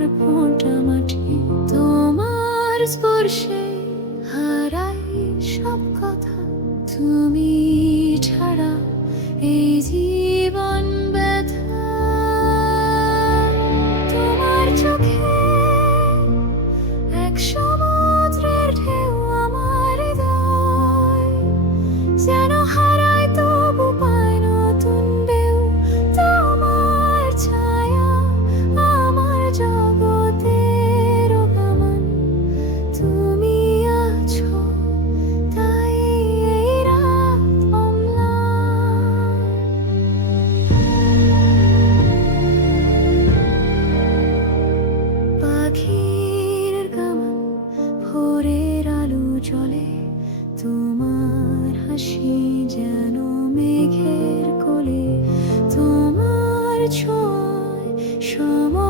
সোনার ফোঁটা মাটি, তোমার স্পর্শে হারাই সব কথা। তুমি ছাড়া এই জীবন ব্যথা। তোমার চোখে এক সমুদ্রের ঢেউ আমার হৃদয়, যেন হাসি যেন মেঘের কোলে। তোমার ছোঁয় সময়ে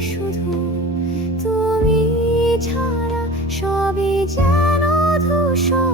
শুধু তুমি ছাড়া সবই যেন ধূসর।